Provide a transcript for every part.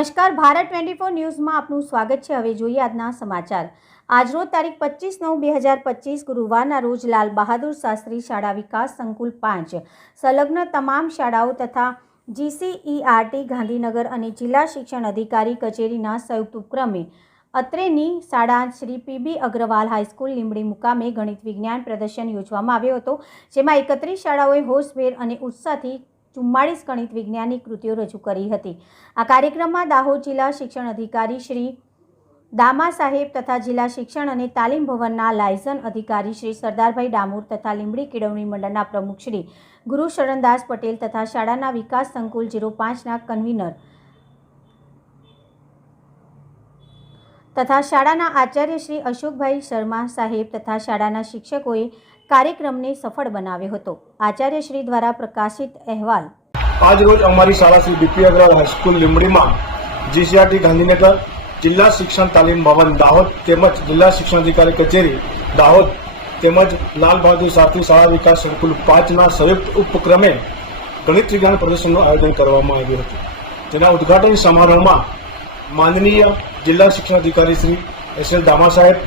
નમસ્કાર, ભારત 24 ન્યૂઝમાં આપનું સ્વાગત છે। હવે જોઈએ આજના સમાચાર। આજરોજ તારીખ 25/9/2025 ગુરુવારના રોજ લાલ બહાદુર શાસ્ત્રી શાળા વિકાસ સંકુલ 5 સંલગ્ન તમામ શાળાઓ તથા GCERT ગાંધીનગર અને જિલ્લા શિક્ષણ અધિકારી કચેરીના સંયુક્ત ઉપક્રમે અત્રેની શાળા શ્રી PB અગ્રવાલ હાઈસ્કૂલ લીંબડી મુકામે ગણિત વિજ્ઞાન પ્રદર્શન યોજવામાં આવ્યો હતો, જેમાં 31 શાળાઓએ હોશભેર અને ઉત્સાહથી 44 ગણિત વિજ્ઞાનની કૃતિઓ રજૂ કરી હતી। આ કાર્યક્રમમાં દાહોદ જિલ્લા શિક્ષણ અધિકારી શ્રી દામા સાહેબ તથા જિલ્લા શિક્ષણ અને તાલીમ ભવનના લાયઝન અધિકારી શ્રી સરદારભાઈ ડામોર તથા લીંબડી કેળવણી મંડળના પ્રમુખ શ્રી ગુરુ શરણદાસ પટેલ તથા શાળાના વિકાસ સંકુલ 05ના કન્વીનર તથા શાળાના આચાર્ય શ્રી અશોકભાઈ શર્મા સાહેબ તથા શાળાના શિક્ષકોએ કાર્યક્રમને સફળ બનાવ્યો હતો। આચાર્ય શ્રી દ્વારા પ્રકાશિત અહેવાલ। આજ રોજ અમારી શાળા શ્રી બીપી અગ્રવાલ હાઈસ્કૂલ લીંબડીમાં GCERT ગાંધીનગર, જિલ્લા શિક્ષણ તાલીમ ભવન દાહોદ તેમજ જિલ્લા શિક્ષણ અધિકારી કચેરી દાહોદ તેમજ લાલ બહાદુર શાસ્ત્રી શાળા વિકાસ સંકુલ 5ના સંયુક્ત ઉપક્રમે ગણિત વિજ્ઞાન પ્રદર્શનનું આયોજન કરવામાં આવ્યું હતું, જેના ઉદ્ઘાટન સમારોહમાં માનનીય જિલ્લા શિક્ષણ અધિકારી શ્રી SL દામા સાહેબ,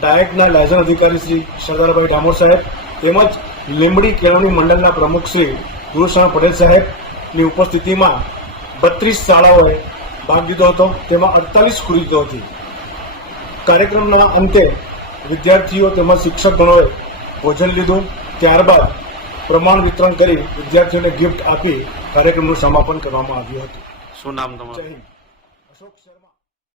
ડાયરેક્ટના લાયઝન અધિકારી શ્રી સરદારભાઈ ડામોર સાહેબ તેમજ લીંબડી કેળવણી મંડળના પ્રમુખ શ્રી ગુરુશરણ પટેલ સાહેબની ઉપસ્થિતિમાં 32 શાળાઓએ ભાગ લીધો હતો, તેમાં 48 કૃતિઓ હતી। કાર્યક્રમના અંતે વિદ્યાર્થીઓ તેમજ શિક્ષકગણોએ ભોજન લીધું, ત્યારબાદ પ્રમાણ વિતરણ કરી વિદ્યાર્થીઓને ગિફ્ટ આપી કાર્યક્રમનું સમાપન કરવામાં આવ્યું હતું। શું નામ તમારું?